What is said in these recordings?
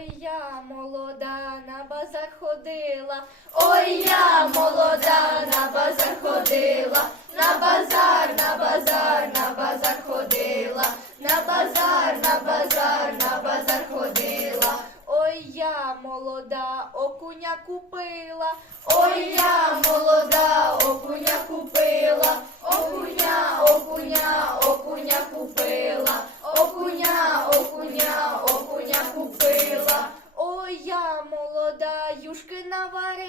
Ой, я молода, на базар ходила. Ой, я молода, на базар ходила, на базар, на базар, на базар ходила, на базар, на базар, на базар ходила. Ой, я молода, окуня купила. Ой, я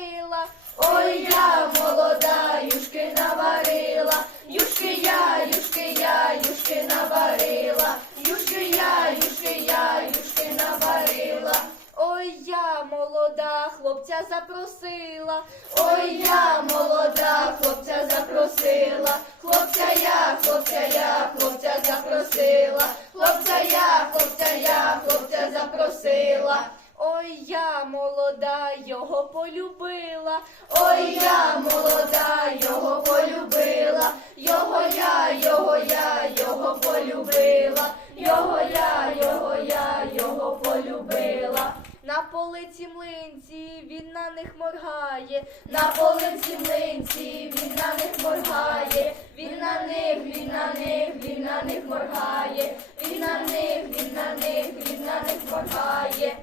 наварила. Ой, я молода, юшки наварила, юшки я, юшки я, юшки наварила, юшки я, юшки я, юшки наварила. Ой, я молода, хлопця запросила. Ой, я молода, хлопця запросила, хлопця я, хлопця я, хлопця запросила, хлопця я, хлопця я, хлопця запросила. Ой я молода, його полюбила, ой я молода, його полюбила, його я, його я, його полюбила, його я, його я, його полюбила. На полиці млинці він на них моргає, на полиці млинці він на них моргає, він на них, він на них, він на них моргає, він на них, він на них, він на них моргає.